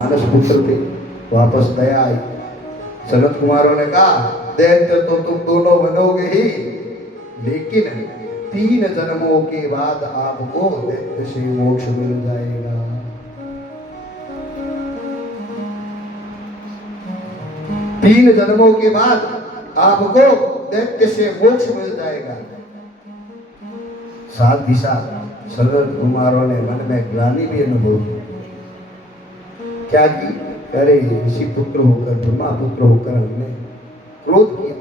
मानस पुत्र थे, वापस दया आई। सनत कुमारों ने कहा दैत्य तो तुम दोनों बनोगे ही, लेकिन 3 जन्मों के बाद आपको दैत्य से मोक्ष मिल जाएगा। 3 जन्मों के बाद आपको दैत्य से मोक्ष मिल जाएगा। साथ ही साथ सनत कुमारों ने मन में ग्लानि भी अनुभव की। क्या की? अरे ऋषि पुत्र होकर, ब्रह्मा पुत्र होकर हमने क्रोध किया।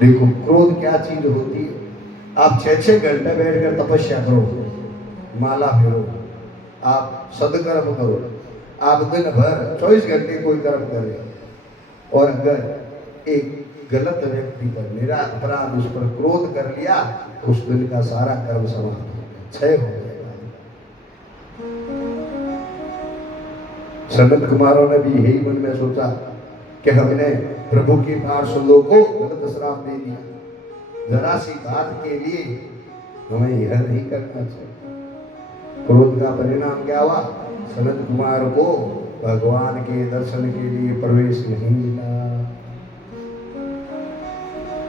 देखो क्रोध क्या चीज होती है। आप 6-6 घंटे बैठकर तपस्या करो, माला फेरो, आप सदकर्म करो, आप दिन भर 24 घंटे कोई कर्म करे, और अगर एक गलत व्यक्ति पर निरापराध उस पर क्रोध कर लिया तो उस दिन का सारा कर्म समाप्त हो गया, क्षय हो जाएगा। सनत कुमारों ने भी यही मन में सोचा कि हमने प्रभु के पार्षदों को गलत श्राप दे दिया, जरा सी बात के लिए हमें यह नहीं करना चाहिए। क्रोध का परिणाम क्या हुआ? सनत कुमार को भगवान के दर्शन के लिए प्रवेश नहीं मिला।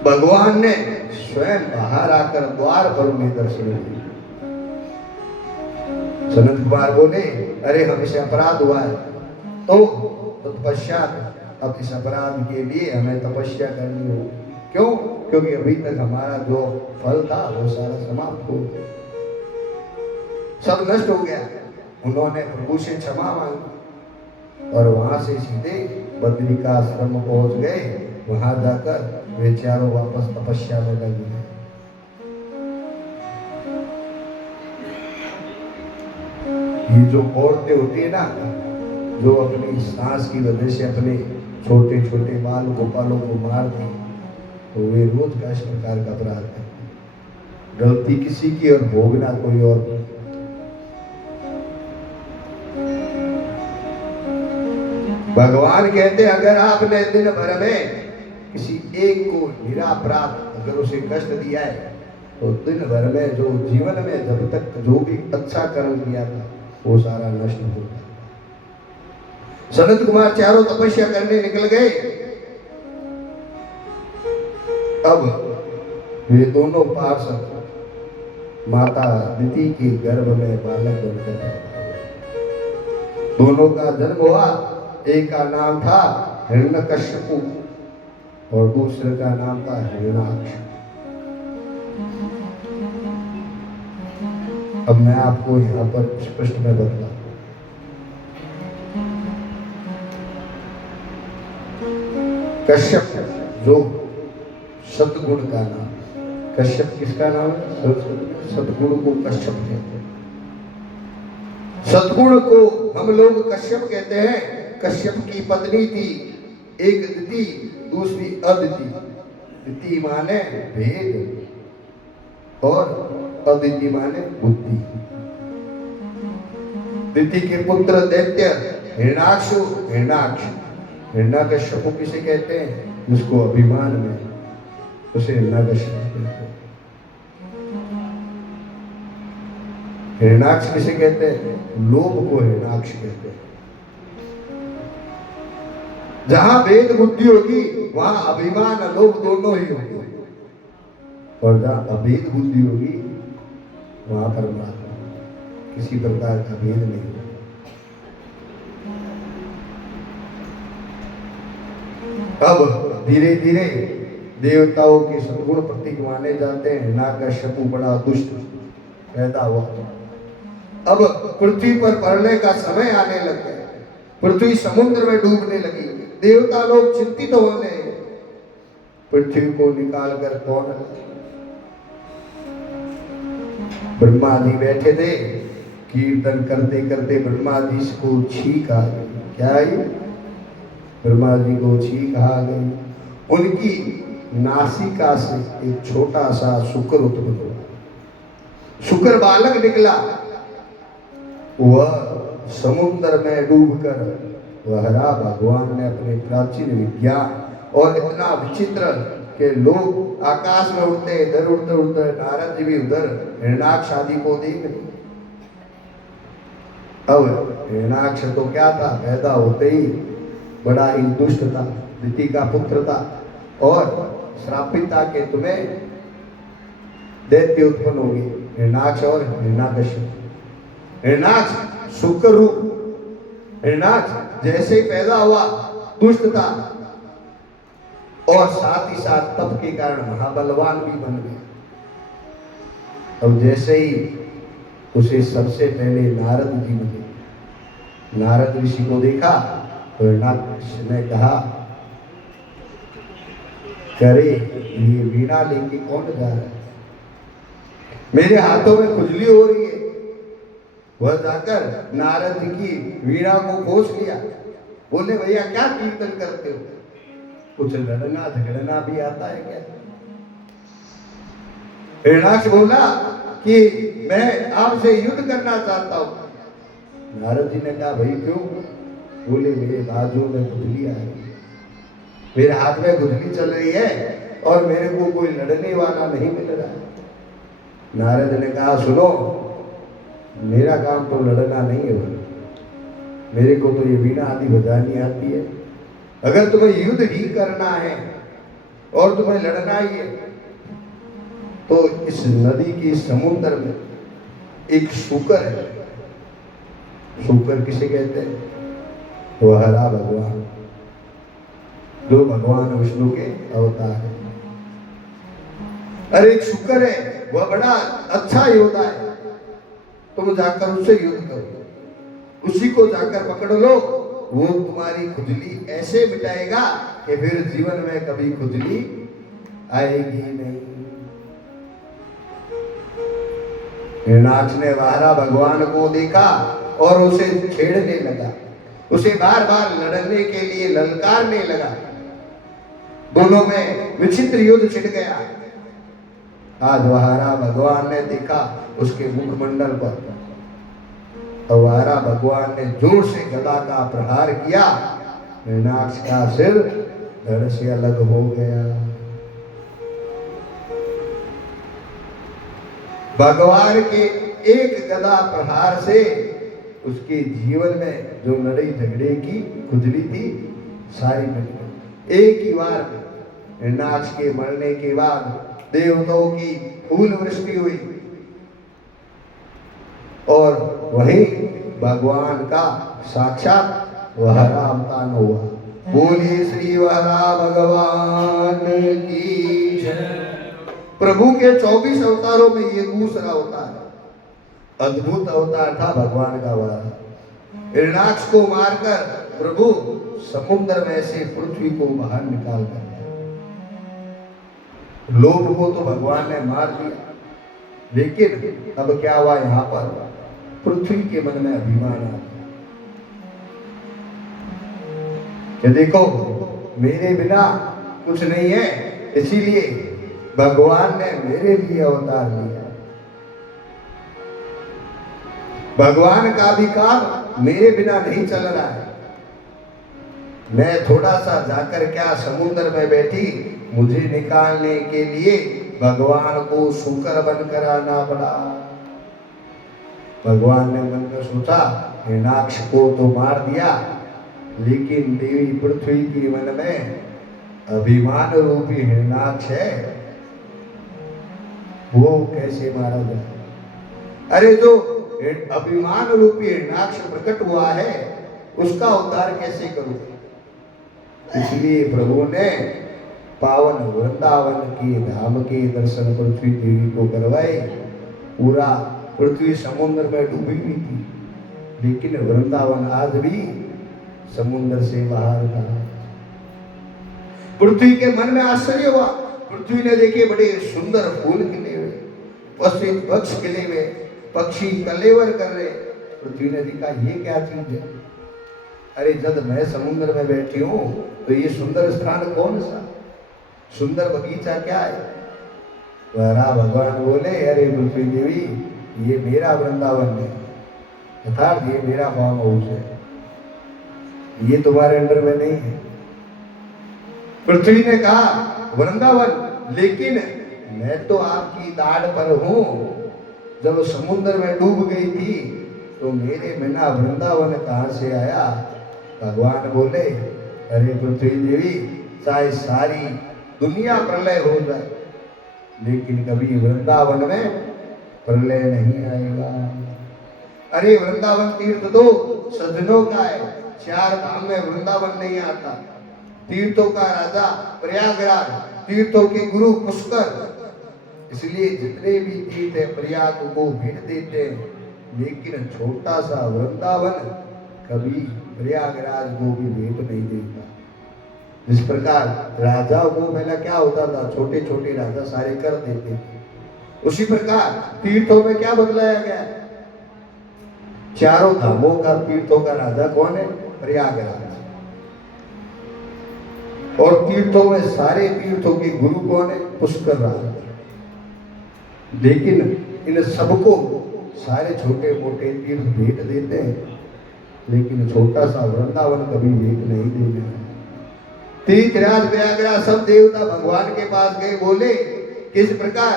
भगवान ने स्वयं बाहर आकर द्वार पर उन्हें दर्शन दिया। सनत कुमार बोले अरे हमसे अपराध हुआ है, तो तत्पश्चात अब इस अपराध के लिए हमें तपस्या करनी होगी। क्यों? क्योंकि अभी तक हमारा जो फल था वो सारा समाप्त हो गया, सब नष्ट हो गया। उन्होंने प्रभु से क्षमा मांगी और वहां से सीधे बद्री का आश्रम पहुंच गए। वहां जाकर वे चारों वापस तपस्या में लग गए। ये जो औरतें होती है ना, जो अपनी सांस की वजह से अपने छोटे छोटे बाल गोपालों को मारती, तो वे रोज का इस प्रकार का अपराध करती। गलती किसी की और भोगना कोई और। भगवान कहते अगर आपने दिन भर में किसी एक को निरापराध अगर उसे कष्ट दिया है, तो दिन भर में जो जीवन में जब तक जो भी अच्छा कर्म किया था वो सारा नष्ट हो गया। सनत कुमार चारों तपस्या करने निकल गए। अब वे दोनों पार्षद माता अदिति के गर्भ में बालक बनकर पैदा हुए। दोनों का जन्म हुआ। एक का नाम था हिरण्यकश्यपु और दूसरे का नाम था हिरण्याक्ष। अब मैं आपको यहाँ पर स्पष्ट में बतला, कश्यप जो सतगुण का नाम, कश्यप किसका नाम है? सतगुण को कश्यप कहते हैं। सतगुण को हम लोग कश्यप कहते हैं। कश्यप की पत्नी थी एक दिति, दूसरी अदिति। दिति माने भेद और अदिति माने बुद्धि। दिति के पुत्र दैत्य हिरण्याक्षु, हिरण्याकश्यप किसे कहते हैं? जिसको अभिमान में, उसे हिरण्याकश्यप कहते हैं। हिरण्याक्ष किसे कहते हैं? लोभ को हिरण्याक्ष कहते हैं। जहां भेद बुद्धि होगी वहां अभिमान लोभ दोनों ही होंगे, और जहां अभेद बुद्धि होगी वहां परमात्मा, किसी प्रकार का भेद नहीं होगा। अब धीरे धीरे देवताओं के सद्गुण प्रतीक माने जाते हैं। हिरण्याकश्यप बड़ा दुष्ट पैदा हुआ। अब पृथ्वी पर पड़ने का समय आने लग गया। पृथ्वी समुद्र में डूबने लगी। देवता लोग चिंतित होने, पृथ्वी को निकाल कर कौन? ब्रह्मा जी बैठे थे, कीर्तन करते करते ब्रह्मा जी को छींक आ गई। क्या आई? ब्रह्मा जी को छींक आ गई। उनकी नासिका से एक छोटा सा शुक्र उत्पन्न हुआ। शुक्र बालक निकला। वह समुद्र में डूबकर वहरा। भगवान ने अपने प्राचीन विज्ञान और इतना विचित्र के लोग आकाश में उड़ते, इधर उड़ते उड़ते नारद जी भी उधर हिरण्याक्ष आदि को देख रहे। अब हिरणाक्ष तो क्या था, पैदा होते ही बड़ा ही दुष्ट था, दिति का पुत्र था और श्रापित था कि तुम्हें दैत्य उत्पन्न होगी, हिरणाक्ष और हिरण्याकश्यप। हिरणाक्ष शुक्र रूप, हिरणाक्ष जैसे ही पैदा हुआ दुष्ट था और साथ ही साथ तप के कारण महाबलवान भी बन गया। अब जैसे ही उसे सबसे पहले नारद जी मिले, नारद ऋषि को देखा तो हिरणाक्ष ने कहा, करे ये वीणा लेके कौन जा रहा है, मेरे हाथों में खुजली हो रही है। वह जाकर नारद जी की वीणा को खोज लिया, बोले भैया क्या कीर्तन करते हो, कुछ लड़ना झगड़ना भी आता है क्या? हिरणाक्ष बोला कि मैं आपसे युद्ध करना चाहता हूं। नारद जी ने कहा भाई क्यों? बोले मेरे बाजू में खुजली आ रही है, मेरे हाथ में खुजली चल रही है और मेरे को कोई लड़ने वाला नहीं मिल रहा है। नारद ने कहा सुनो, मेरा काम तो लड़ना नहीं है, मेरे को तो ये वीणा आदि बजानी आती है। अगर तुम्हें युद्ध ही करना है और तुम्हें लड़ना ही है तो इस नदी की समुद्र में एक शुकर है। शुकर किसे कहते हैं? वह हरा भगवान, जो भगवान विष्णु के अवतार है। अरे एक शुकर है, वह बड़ा अच्छा योद्धा है, तुम जाकर उससे युद्ध करो, उसी को जाकर पकड़ लो, वो तुम्हारी खुजली ऐसे मिटाएगा कि फिर जीवन में कभी खुजली आएगी नहीं। हिरणाक्ष ने वारा भगवान को देखा और उसे छेड़ने लगा, उसे बार बार लड़ने के लिए ललकारने लगा। दोनों में विचित्र युद्ध छिड़ गया। आज वारा भगवान ने देखा उसके मुखमंडल पर, तो वारा भगवान ने जोर से गदा का प्रहार किया, हिरणाक्ष का सिर धड़ से अलग हो गया। भगवान के एक गदा प्रहार से उसके जीवन में जो लड़ाई झगड़े की खुजली थी सारी मिट गई। एक ही बार हिरणाक्ष के मरने के बाद देवताओं की फूल वृष्टि हुई और वही भगवान का साक्षात वहरा अवतार हुआ। बोलिए श्री वहरा भगवान की जय। प्रभु के 24 अवतारों में ये दूसरा अवतार है। अद्भुत अवतार था भगवान का वहरा। हिरणाक्ष को मारकर प्रभु समुद्र में से पृथ्वी को बाहर निकाल कर, लोभ को तो भगवान ने मार दिया, लेकिन अब क्या हुआ, यहाँ पर पृथ्वी के मन में अभिमान आ गया कि देखो मेरे बिना कुछ नहीं है, इसीलिए भगवान ने मेरे लिए अवतार लिया। भगवान का भी काम मेरे बिना नहीं चल रहा है। मैं थोड़ा सा जाकर क्या समुद्र में बैठी, मुझे निकालने के लिए भगवान को शुकर बनकर आना पड़ा। भगवान ने मन में सोचा हिरणाक्ष को तो मार दिया, लेकिन देवी पृथ्वी के मन में अभिमान रूपी हिरणाक्ष है, वो कैसे मारा जाए? अरे जो अभिमान रूपी हिरणाक्ष प्रकट हुआ है उसका उद्धार कैसे करूं? इसलिए प्रभु ने पावन वृंदावन के धाम के दर्शन पृथ्वी देवी को करवाए। पूरा पृथ्वी समुद्र में डूबी हुई थी, लेकिन वृंदावन आज भी समुद्र से बाहर था। पृथ्वी के मन में आश्चर्य हुआ। पृथ्वी ने देखे बड़े सुंदर फूल खिले हुए, पक्षी पक्ष खिले हुए, पक्षी कलेवर कर रहे। पृथ्वी ने देखा ये क्या चीज है? अरे जब मैं समुद्र में बैठी हूं तो ये सुंदर स्थान कौन सा, सुंदर बगीचा क्या है? वरा भगवान बोले अरे पृथ्वी देवी, ये मेरा वृंदावन है, अर्थात ये मेरा फार्म हाउस है, ये तुम्हारे अंडर में नहीं है। पृथ्वी ने कहा वृंदावन, लेकिन मैं तो आपकी दाढ़ पर हूं। जब समुद्र में डूब गई थी तो मेरे बिना वृंदावन कहाँ से आया? भगवान बोले, अरे पृथ्वी देवी, चाहे सारी दुनिया प्रलय हो जाए, लेकिन कभी वृंदावन में प्रलय नहीं आएगा। अरे वृंदावन तीर्थ तो सज्जनों का है, चार धाम में वृंदावन नहीं आता। तीर्थों का राजा प्रयागराज, तीर्थों के गुरु पुष्कर, इसलिए जितने भी तीर्थ है प्रयाग को भेंट देते हैं, लेकिन छोटा सा वृंदावन कभी प्रयागराज को भी भेंट नहीं देता। जिस प्रकार राजाओं को पहले क्या होता था, छोटे छोटे राजा सारे कर देते थे, उसी प्रकार तीर्थों में क्या बदलाया गया? चारों धामों का तीर्थों का राजा कौन है? प्रयागराज। और तीर्थों में सारे तीर्थों के गुरु कौन है? पुष्कर राज। लेकिन इन सबको सारे छोटे मोटे तीर्थ भेंट देते हैं, लेकिन छोटा सा वृंदावन कभी भेंट नहीं देना है। तीर्थराज प्रयागराज सब देवता भगवान के पास गए, बोले किस प्रकार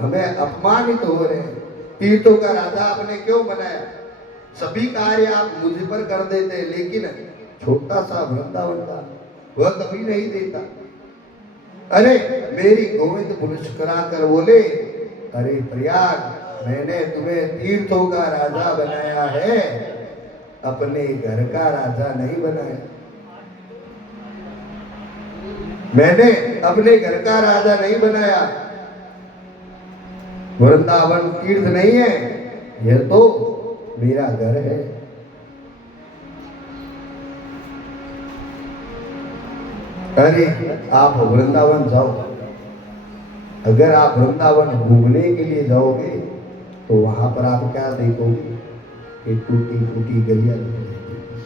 हमें अपमानित हो रहे हैं, तीर्थों का राजा आपने क्यों बनाया? सभी कार्य आप मुझ पर कर देते, लेकिन छोटा सा वृंदावन का वह कभी नहीं देता। अरे मेरी गोविंद मुस्कुरा कर बोले, अरे प्रयाग, मैंने तुम्हें तीर्थों का राजा बनाया है, अपने घर का राजा नहीं बनाया। मैंने अपने घर का राजा नहीं बनाया। वृंदावन तीर्थ नहीं है, यह तो मेरा घर है। अरे आप वृंदावन जाओ, अगर आप वृंदावन घूमने के लिए जाओगे तो वहां पर आप क्या देखोगे? कि टूटी फूटी गलियां दिख रही,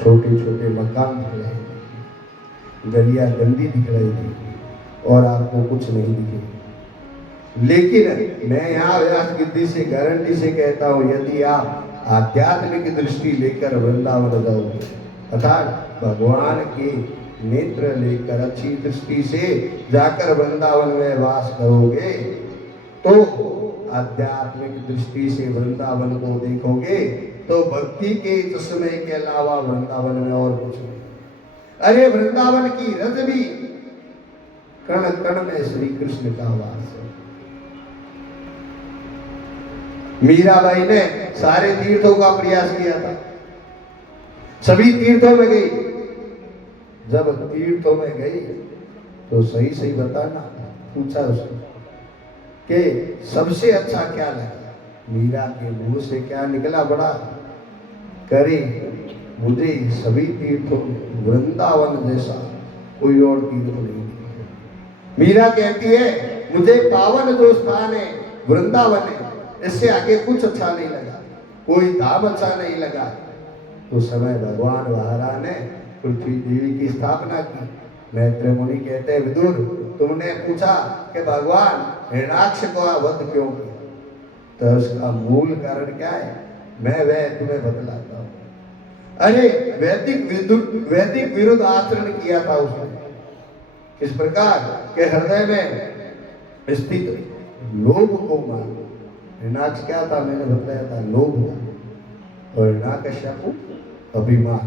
छोटे छोटे मकान दिख रहे, गलियां गंदी दिख रही थी, और आपको कुछ नहीं दिखेगा। लेकिन मैं यहाँ व्यास गिद्दी से गारंटी से कहता हूँ, यदि आप आध्यात्मिक दृष्टि लेकर वृंदावन जाओगे, अर्थात भगवान के नेत्र लेकर अच्छी दृष्टि से जाकर वृंदावन में वास करोगे, तो आध्यात्मिक दृष्टि से वृंदावन को देखोगे तो भक्ति के चश्मे के अलावा वृंदावन में और कुछ नहीं। अरे वृंदावन की रज भी कण कण में श्री कृष्ण का वास है। मीराबाई ने सारे तीर्थों का प्रयास किया था, सभी तीर्थों में गई। जब तीर्थों में गई तो सही सही बताना, पूछा उसको कि सबसे अच्छा क्या लगा? मीरा के मुंह से क्या निकला? बड़ा करे, मुझे सभी तीर्थों में वृंदावन जैसा कोई और तीर्थ नहीं दिखा। मीरा कहती है, मुझे पावन जो स्थान है वृंदावन है, इससे आगे कुछ अच्छा नहीं लगा, कोई धाम अच्छा नहीं लगा। तो समय भगवान वारा ने पृथ्वी देवी की स्थापना की। मैत्रेय मुनि कहते हैं, विदुर, तुमने पूछा कि भगवान हिरण्याक्ष को वध क्यों किया, तो उसका मूल कारण क्या है, मैं वह तुम्हें बतलाता हूँ। अरे वैदिक विरुद्ध आचरण किया था उसने। इस प्रकार के हृदय में स्थित लोभ को मार। हिरण्याक्ष क्या था? मैंने बताया था, लोभ था। और हिरण्याकश्यप अभिमान।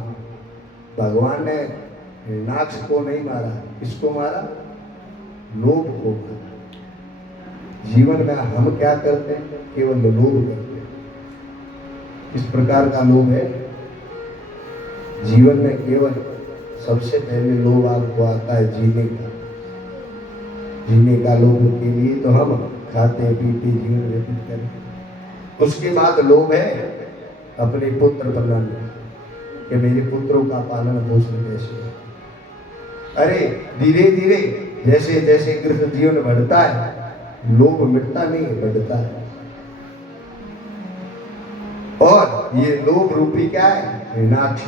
भगवान ने हिरण्याक्ष को नहीं मारा, किसको मारा? लोभ को मारा। जीवन में हम क्या करते हैं? केवल लोभ करते हैं। किस प्रकार का लोभ है? जीवन में केवल सबसे पहले लोभ आपको आता है जीने का। जीने का लोभ के लिए तो हम खाते पीते जीवन व्यतीत करें। उसके बाद लोभ है अपने पुत्र पालन, कि मेरे पुत्रों का पालन पोषण कैसे है। अरे धीरे धीरे जैसे जैसे कृष्ण जीवन बढ़ता है, लोभ मिटता नहीं, बढ़ता है। और ये लोभ रूपी क्या है? हिरण्याक्ष।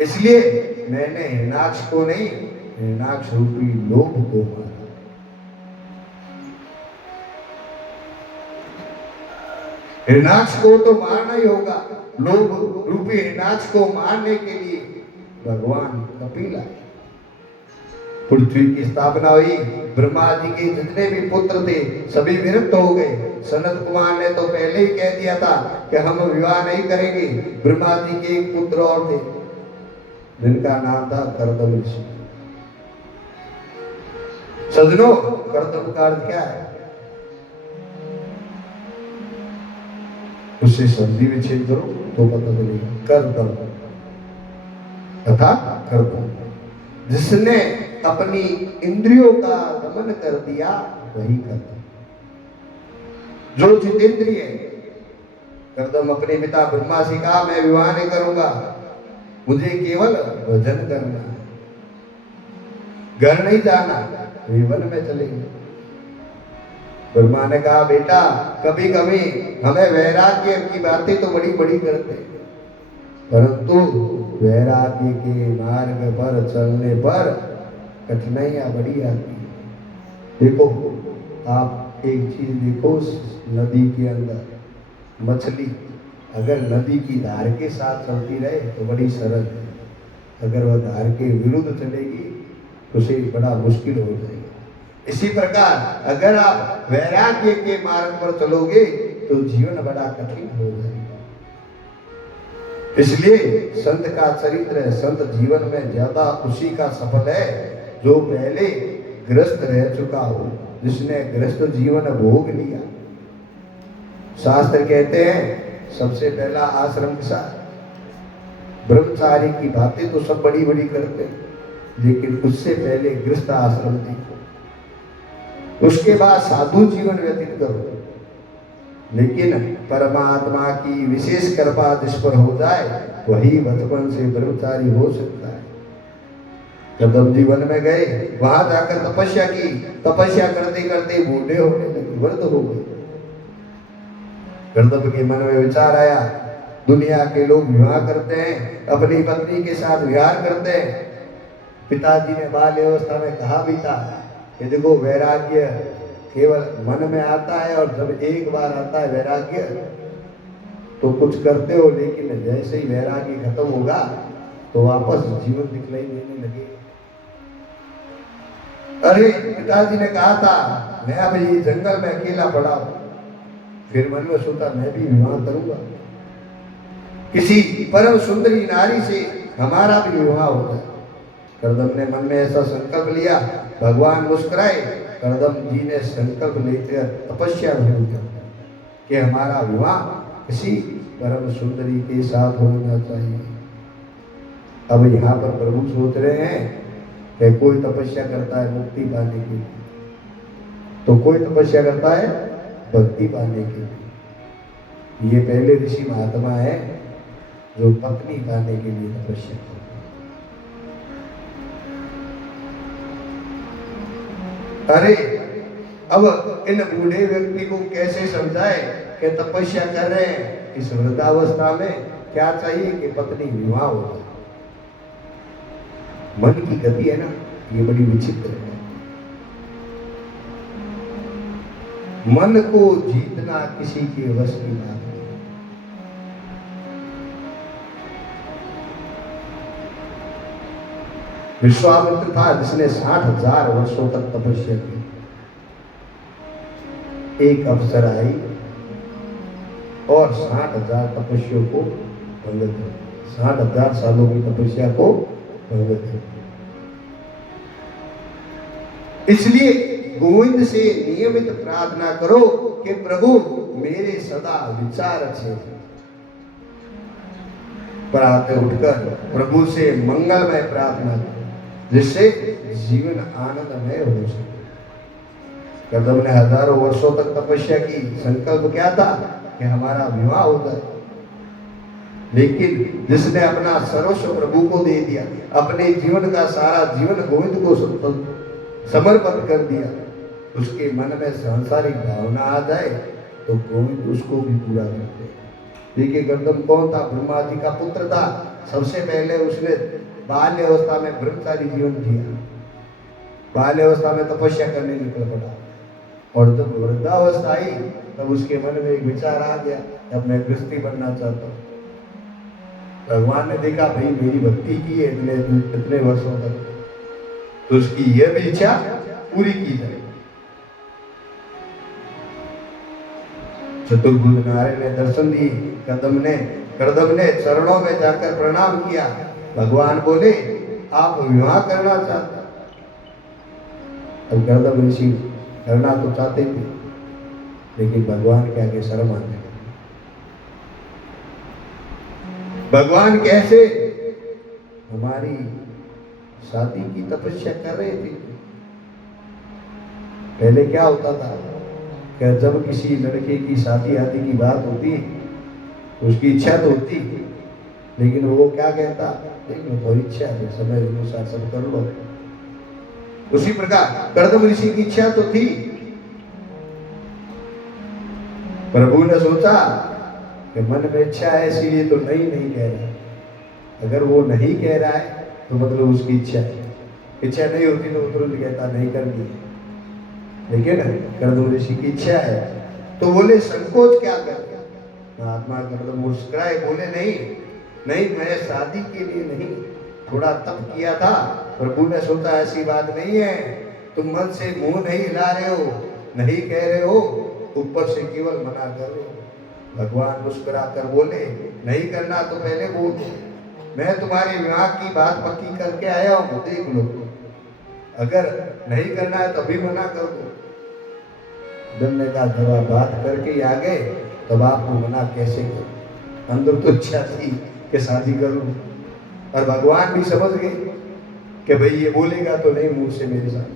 इसलिए मैंने हिरण्याक्ष को नहीं, हिरण्याक्ष रूपी लोभ को मारा। हिरण्याक्ष को तो मारना ही होगा। लोभ रूपी हिरण्याक्ष को मारने के लिए भगवान कपिल आए। पृथ्वी की स्थापना हुई, ब्रह्मा जी के जितने भी पुत्र थे सभी विरक्त हो गए। सनत कुमार ने तो पहले ही कह दिया था कि हम विवाह नहीं करेंगे। ब्रह्मा जी के एक पुत्र और थे जिनका नाम था कर्दम ऋषि। सजनों, कर्दम का अर्थ क्या है? उससे संधि विच्छेद करो तो पता चलेगा। कर्दम अर्थात कर्दम, जिसने अपनी इंद्रियों का दमन कर दिया वही कर्दम। जो जितेंद्रिय कर्दम अपने पिता ब्रह्मा से कहा मैं विवाह नहीं करूंगा, मुझे केवल भजन करना, घर नहीं जाना, वे वन में चले गए। ब्रह्मा ने कहा बेटा कभी कभी हमें वैराग्य की बातें तो बड़ी बड़ी करते, परंतु वैराग्य के मार्ग पर चलने पर कठिनाइयां बड़ी आती है। देखो, आप एक चीज देखो, नदी के अंदर मछली अगर नदी की धार के साथ चलती रहे तो बड़ी सरल है, अगर वह धार के विरुद्ध चलेगी तो उसे बड़ा मुश्किल हो जाएगा। इसी प्रकार अगर आप वैराग्य के मार्ग पर चलोगे तो जीवन बड़ा कठिन हो जाएगा। इसलिए संत का चरित्र है, संत जीवन में ज्यादा उसी का सफल है जो पहले ग्रस्त रह चुका हो, जिसने ग्रस्त जीवन भोग लिया। शास्त्र कहते हैं सबसे पहला आश्रम किसा? ब्रह्मचारी की बातें तो सब बड़ी बड़ी करते हैं, लेकिन उससे पहले गृहस्थ आश्रम देखो, उसके बाद साधु जीवन व्यतीत करो। लेकिन परमात्मा की विशेष कृपा जिस पर हो जाए वही बचपन से ब्रह्मचारी हो सकता है। कर्दम जी वन में गए, वहां जाकर तपस्या की, तपस्या करते करते बूढ़े होने लगे, वृद्ध हो गए। कर्दम के मन में विचार आया, दुनिया के लोग विवाह करते हैं, अपनी पत्नी के साथ विहार करते हैं। पिताजी ने बाल्य अवस्था में कहा भी था कि देखो वैराग्य केवल मन में आता है, और जब एक बार आता है वैराग्य तो कुछ करते हो, लेकिन जैसे ही वैराग्य खत्म होगा तो वापस जीवन दिखलाई देने लगे। अरे पिताजी ने कहा था मैं अब ये जंगल में अकेला पड़ा हूं, फिर मन में सोचा मैं भी विवाह करूंगा, किसी परम सुंदरी नारी से हमारा भी विवाह होगा। कर्दम ने मन में ऐसा संकल्प लिया, भगवान मुस्कुराए। कर्दम जी ने संकल्प लेकर तपस्या की कि हमारा विवाह किसी परम सुंदरी के साथ होना चाहिए। अब यहाँ पर प्रभु सोच रहे हैं कि कोई तपस्या करता है मुक्ति पाने के लिए, तो कोई तपस्या करता है भक्ति पाने के लिए। ये पहले ऋषि महात्मा है जो पत्नी पाने के लिए तपस्या करते। अरे अब इन बूढ़े व्यक्ति को कैसे समझाए कि तपस्या कर रहे हैं, इस वृद्धावस्था में क्या चाहिए कि पत्नी विवाह हो जाए। मन की गति है ना, ये बड़ी विचित्र है। मन को जीतना किसी के वश की बात नहीं। विश्वामित्र था जिसने 60,000 वर्षों तक तपस्या की। एक अवसर आई और 60,000 तपस्या को भंग कर, 60,000 सालों की तपस्या को भंग कर। इसलिए गोविंद से नियमित प्रार्थना करो कि प्रभु मेरे सदा विचार अच्छे थे। प्रातः उठकर प्रभु से मंगलमय प्रार्थना करो जिससे जीवन आनंदमय हो सके। कर्दम ने हजारों वर्षों तक तपस्या की, संकल्प क्या था कि हमारा विवाह हो जाए। लेकिन जिसने अपना सर्वस्व प्रभु को दे दिया, अपने जीवन का सारा जीवन गोविंद को समर्पित कर दिया, उसके मन में सांसारिक भावना आ जाए तो गोविंद उसको भी पूरा करते। देखिए कर्दम कौन था? ब्रह्मा जी का पुत्र था। सबसे पहले उसने बाल्य अवस्था में ब्रह्मचारी जीवन जिया, बाल्य अवस्था में तपस्या करने निकल पड़ा, और जब वृद्धावस्था आई तब उसके मन में एक विचार आ गया, अब मैं गृहस्थी बनना चाहता हूँ। भगवान ने देखा भाई मेरी भक्ति की है इतने वर्षों तक, तो उसकी यह भी इच्छा पूरी की जाए। चतुर्भुज नारायण ने दर्शन दी, करदम ने चरणों में जाकर प्रणाम किया। भगवान बोले आप विवाह करना चाहते? अब करदम ऋषि करना तो चाहते थे, लेकिन भगवान के आगे शर्म आने लगी। भगवान कैसे हमारी शादी की तपस्या कर रहे थे। पहले क्या होता था कि जब किसी लड़के की शादी आदि की बात होती, उसकी इच्छा तो होती, लेकिन वो क्या कहता, देख लो तो इच्छा है, समय अनुसार सब कर लो। उसी प्रकार करदम ऋषि की इच्छा तो थी। प्रभु ने सोचा कि मन में इच्छा है, इसीलिए तो नहीं कह रहा। अगर वो नहीं कह रहा है तो मतलब उसकी इच्छा है। इच्छा नहीं होती तो वो तुरंत कहता नहीं करनी है, लेकिन करदम ऋषि की इच्छा है। तो बोले संकोच क्या कर। महात्मा करदम मुस्कुराए, बोले नहीं मैं शादी के लिए नहीं, थोड़ा तप किया था। प्रभु ने सोचा ऐसी बात नहीं है, तुम मन से मुंह नहीं हिला रहे हो, नहीं कह रहे हो, ऊपर से केवल मना कर रहे हो। भगवान मुस्कुरा कर बोले नहीं करना तो पहले बोल, मैं तुम्हारे विवाह की बात पक्की करके आया हूं, देख लो। अगर नहीं करना है तो अभी मना कर दो। धन्य का जवाब बात करके आ गए, तब आपको मना कैसे करो। अंदर तो इच्छा थी कि शादी कर लूं, और भगवान भी समझ गए कि भाई ये बोलेगा तो नहीं मुंह से मेरे साथ,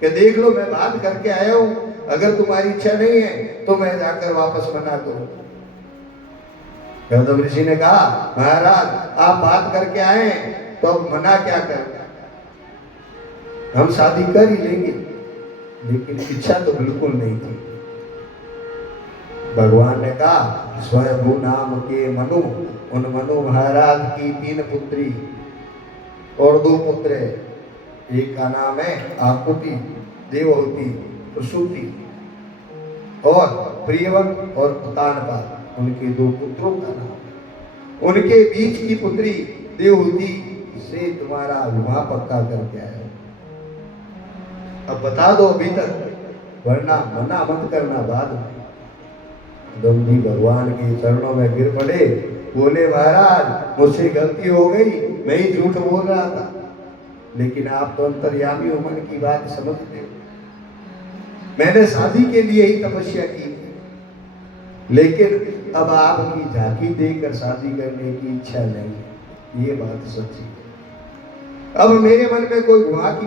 कि देख लो मैं बात करके आया हूं, अगर तुम्हारी इच्छा नहीं है तो मैं जाकर वापस मना करूं। करदम ऋषि ने कहा महाराज आप बात करके आए तो अब मना क्या कर, हम शादी कर ही लेंगे, लेकिन इच्छा तो बिल्कुल नहीं थी। भगवान ने कहा स्वयं नाम के मनु, उन मनु महाराज की 3 पुत्री और 2 पुत्र है। एक का नाम है आकुति, देवहूति, प्रसूति और प्रियवंत और पुतानपाद, उनके 2 पुत्रों का नाम। उनके बीच की पुत्री देवहूति से तुम्हारा विवाह पक्का करके आया। अब बता दो अभी तक, वरना मना मत करना बाद में। दम जी भगवान के चरणों में गिर पड़े, बोले महाराज मुझसे गलती हो गई, मैं ही झूठ बोल रहा था, लेकिन आप तो अंतर्यामी हो, मन की बात समझते हो। मैंने शादी के लिए ही तपस्या की थी, लेकिन अब आपकी झांकी देकर शादी करने की इच्छा नहीं है, ये बात सच्ची है। अब मेरे मन में कोई विवाह की